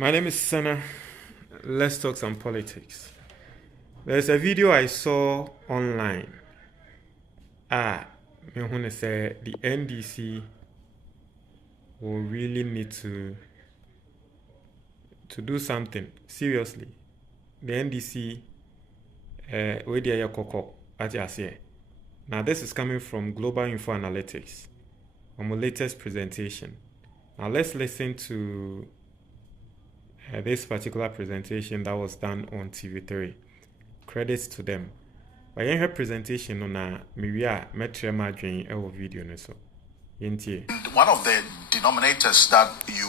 My name is Sana. Let's talk some politics. There's a video I saw online. Me want to say the NDC will really need to do something seriously. The NDC, where they are koko, as I say. Now this is coming from Global Info Analytics, on my latest presentation. Now let's listen to this particular presentation that was done on TV3. Credits to them. But in her presentation on a Miria Metrema Drain video. So, one of the denominators that you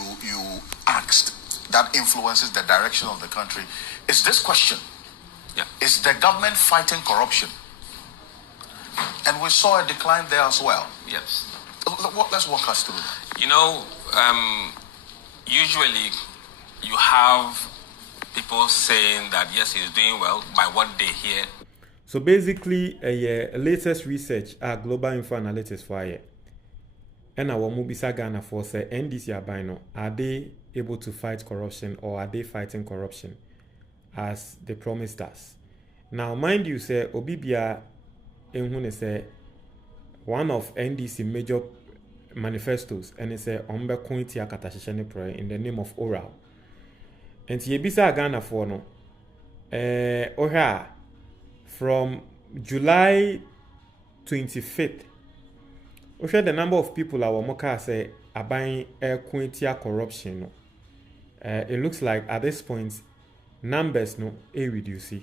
asked that influences the direction of the country is this question. Yeah. Is the government fighting corruption? And we saw a decline there as well. Yes. Let's walk us through that. You know, usually you have people saying that yes, he's doing well by what they hear. So basically, a latest research at Global Info Analytics for a and our Mubisa Ghana for say NDC Abino, are they able to fight corruption or are they fighting corruption as they promised us? Now, mind you, say Obibia Enhune say one of NDC major manifestos and it's a Ombe Kunti Akatashishane prayer in the name of oral. And Yebisa Ghana for no from July 25th. The number of people our Moka say are buying Kuntia corruption. It looks like at this point numbers no reduce,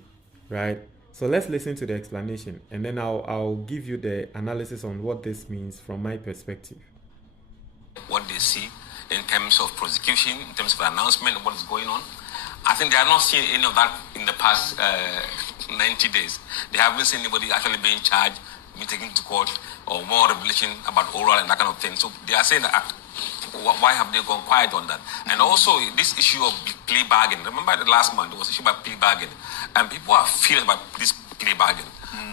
right? So let's listen to the explanation and then I'll give you the analysis on what this means from my perspective. What they see in terms of prosecution, in terms of announcement of what is going on. I think they are not seeing any of that in the past 90 days. They haven't seen anybody actually being charged, being taken to court, or more revelation about oral and that kind of thing. So they are saying that, why have they gone quiet on that? And also this issue of plea bargain. Remember the last month, there was an issue about plea bargain. And people are furious about this plea bargain.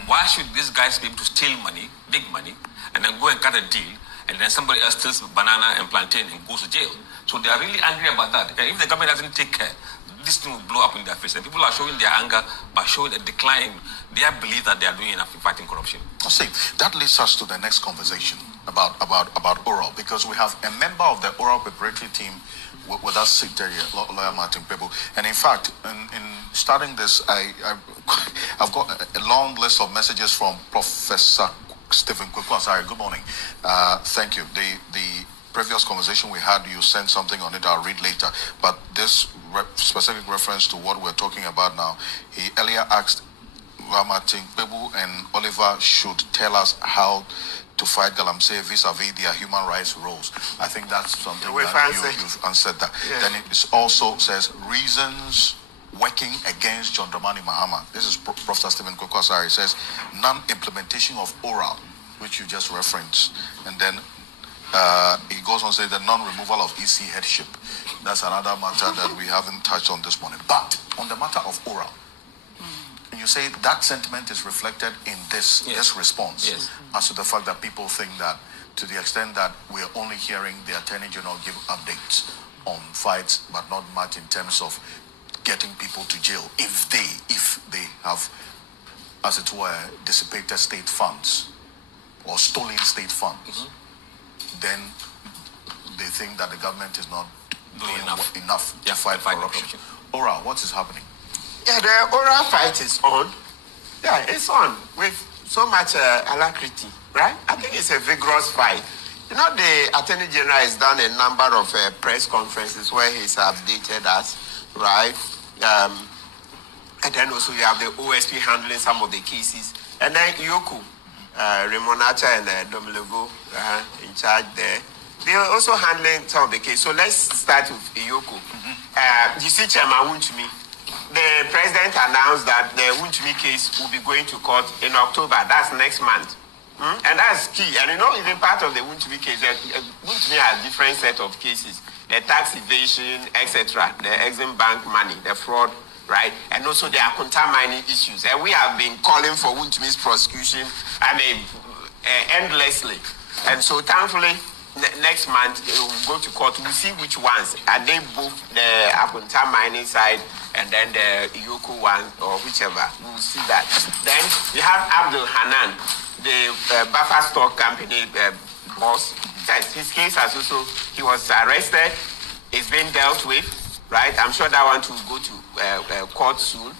Why should these guys be able to steal money, big money, and then go and cut a deal, and then somebody else steals banana and plantain and goes to jail? So they are really angry about that. And if the government doesn't take care, this thing will blow up in their face. And people are showing their anger by showing a decline. They believe that they are doing enough in fighting corruption. See, that leads us to the next conversation about oral, because we have a member of the oral preparatory team with us sitting here, Lawyer Martin Pebu. And in fact, in starting this, I've got a long list of messages from Professor Stephen Kwekwa. Sorry, good morning. Thank you. The previous conversation we had, you sent something on it, I'll read later. But this specific reference to what we're talking about now, he earlier asked Martin Pebu and Oliver should tell us how to fight Galamsey vis-a-vis their human rights roles. I think that's something that you've answered that. Yeah. Then it also says reasons working against John Dramani Mahama. This is Professor Stephen Kokosari. It says non-implementation of oral, which you just referenced. And then he goes on to say the non-removal of EC headship. That's another matter that we haven't touched on this morning. But on the matter of oral, you say that sentiment is reflected in this response, as to the fact that people think that to the extent that we're only hearing the Attorney General give updates on fights, but not much in terms of getting people to jail if they have, as it were, dissipated state funds or stolen state funds. Then they think that the government is not doing enough to fight corruption. Oral, what is happening? Yeah, the oral fight is on. Yeah, it's on with so much alacrity, right? I think it's a vigorous fight. You know, the Attorney General has done a number of press conferences where he's updated us, right? And then also you have the OSP handling some of the cases. And then Yoku, Remonacha and Domilevo in charge there. They are also handling some of the cases. So let's start with Yoku. You see, Chairman Wuntumi, the president announced that the Wuntumi case will be going to court in October. That's next month. And that's key. And you know, even part of the Wuntumi case, Wuntumi has different set of cases. The tax evasion, etc., the Exim Bank money, the fraud, right? And also there are contaminating issues. And we have been calling for Wuntumi's prosecution, endlessly. And so thankfully, next month we'll go to court. We'll see which ones are they both the Apunta mining side and then the Iyoko one or whichever. We'll see that. Then you have Abdul Hanan, the buffer stock company boss. Yes, his case has also, he was arrested. It's been dealt with, right? I'm sure that one will go to court soon,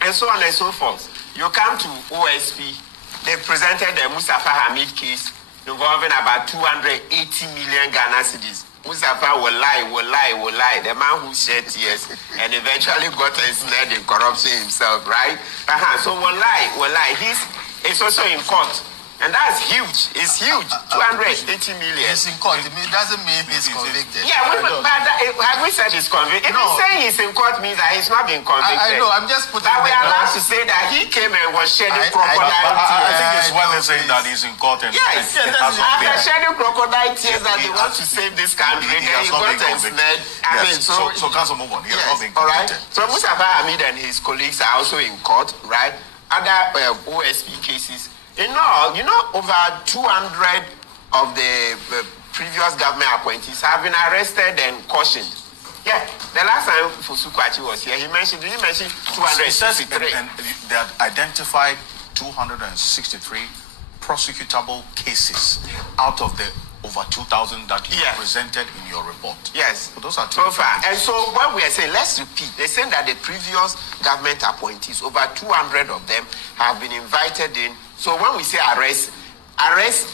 and so on and so forth. You come to OSP. They presented the Mustafa Hamid case involving about 280 million Ghana cedis. Mustafa will lie. The man who shed tears and eventually got ensnared in corruption himself, right? So will lie. He's also in court. And that's huge. It's huge. 280 million. He's in court. It doesn't mean he's convicted. Yeah, have we said he's convicted? If you say he's in court means that he's not been convicted. I know. I'm just putting. But we are allowed to say that he came and was shedding crocodile tears. I think it's when they're saying that he's in court and yes, after shedding crocodile tears that they want to save this country, then he got ensnared. So Council, move on. He has not been convicted. All right. So Mustafa Hamid and his colleagues are also in court, right? Other OSP cases. In all, over 200 of the previous government appointees have been arrested and cautioned. Yeah, the last time Fusukwachi was here, he mentioned 263. And they had identified 263 prosecutable cases out of the over 2,000 that you presented in your report. Yes. So those are so far. And so what we are saying, let's repeat. They're saying that the previous government appointees, over 200 of them, have been invited in. So when we say arrest,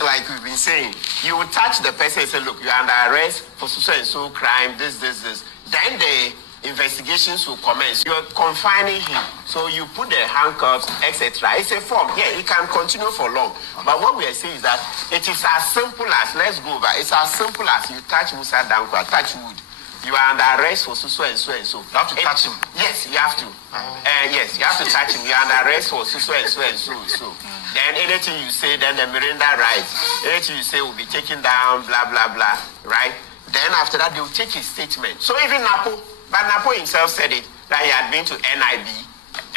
like we've been saying, you will touch the person and say, look, you're under arrest for so and so crime, this. Then the investigations will commence. You're confining him. So you put the handcuffs, etc. It's a form. Yeah, it can continue for long. But what we are saying is that it is as simple as, let's go back, it's as simple as you touch Musa Dankwa, touch wood. You are under arrest for so and so. You have to touch him. Yes, you have to. Yes, you have to touch him. You are under arrest for so and so. Then anything you say, then the Miranda rights, anything you say will be taken down, blah, blah, blah, right? Then after that, they will take his statement. So even Napo, but Napo himself said it, that he had been to NIB,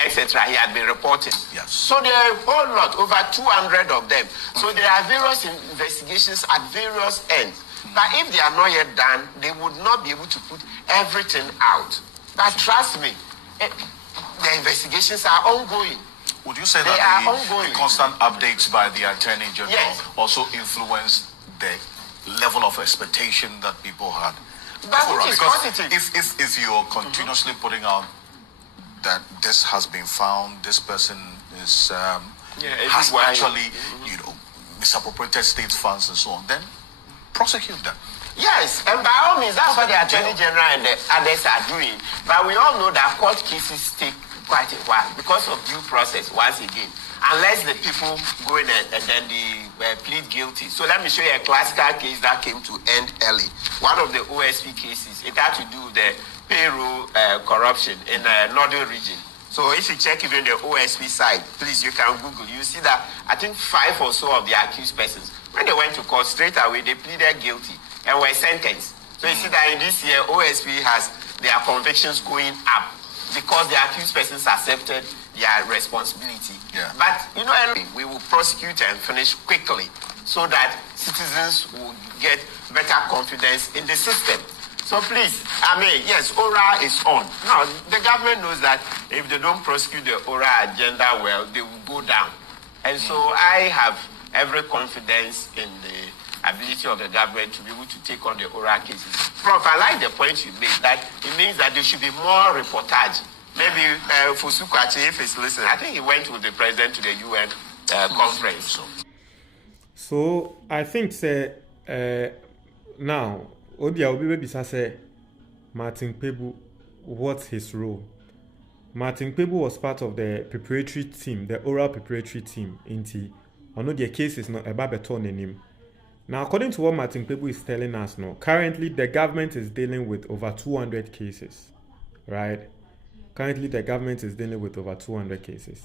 etc. He had been reporting. Yes. So there are a whole lot, over 200 of them. So there are various investigations at various ends. But if they are not yet done, they would not be able to put everything out. But trust me, the investigations are ongoing. Would you say that the constant updates by the Attorney General also influenced the level of expectation that people had? But which is positive. If you're continuously putting out that this has been found, this person is has actually misappropriated state funds and so on, then prosecute them. Yes, and by all means, that's what the Attorney General and the others are doing. But we all know that court cases take quite a while because of due process, once again. Unless the people go in and then they plead guilty. So let me show you a classical case that came to end early. One of the OSP cases, it had to do with the payroll corruption in the northern region. So if you check even the OSP side, please, you can Google. You see that I think 5 or so of the accused persons, when they went to court straight away, they pleaded guilty and were sentenced. So you see that in this year, OSP has their convictions going up because the accused persons accepted their responsibility. Yeah. But, we will prosecute and finish quickly so that citizens will get better confidence in the system. So please, yes, ORA is on. Now, the government knows that if they don't prosecute the ORA agenda well, they will go down. And so I have every confidence in the ability of the government to be able to take on the ORA cases. Prof, I like the point you made, that it means that there should be more reportage. Maybe Fusukwachi, if he's listening, I think he went with the president to the UN conference. So I think, now, Obi say Martin Pebu, what's his role? Martin Pebu was part of the preparatory team, the oral preparatory team. I know their case is not about beton in him. Now, according to what Martin Pebu is telling us now, currently the government is dealing with over 200 cases, right? Currently, the government is dealing with over 200 cases.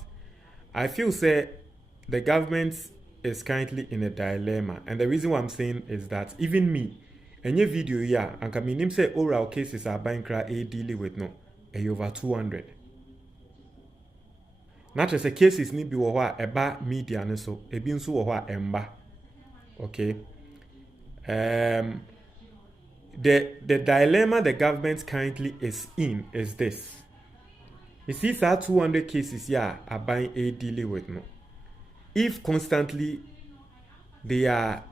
I feel the government is currently in a dilemma, and the reason why I'm saying is that even me, any video and can mean say oral cases are buying dealing with over 200. Not just a cases need be eba media and so a bin so emba. Okay. the dilemma the government currently is in is this. You see, 200 cases here are buying a dealing with no. If constantly they are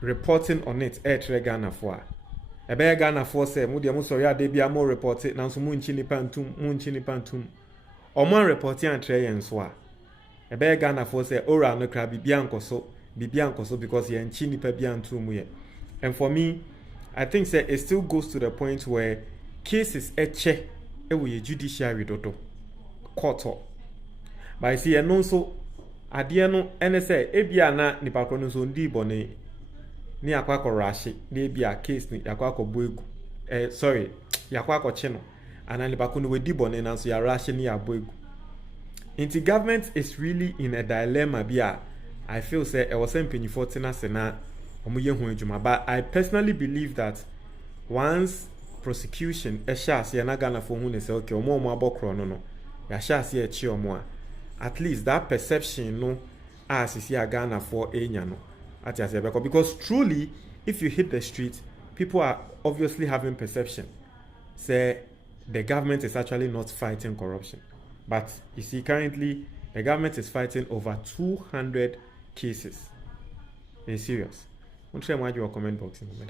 reporting on it, Ghana for Ghana for say, Mudia sorry, they be more reported now. So Munchini Pantum, or more reporting and tray and swa. Ghana for say, Ora no crab bianco so because you're in Chini Pebiantum. And for me, I think say it still goes to the point where cases eche we judiciary dodo court. But I see and also adiano NSA ebia na nipa kono so ndi bone ni akwa korashi na ebia case ni yakwa ko boegu sorry yakwa ko cheno ana nipa kono we di bone na so ya rashi ni aboegu. Inti government is really in a dilemma bia. I feel say I was saying penny sena but I personally believe that once prosecution Ghana for who say okay no at least that perception no as is Ghana for no because truly if you hit the street people are obviously having perception say the government is actually not fighting corruption, but you see currently the government is fighting over 200 cases. It's serious. Don't share my comment box in the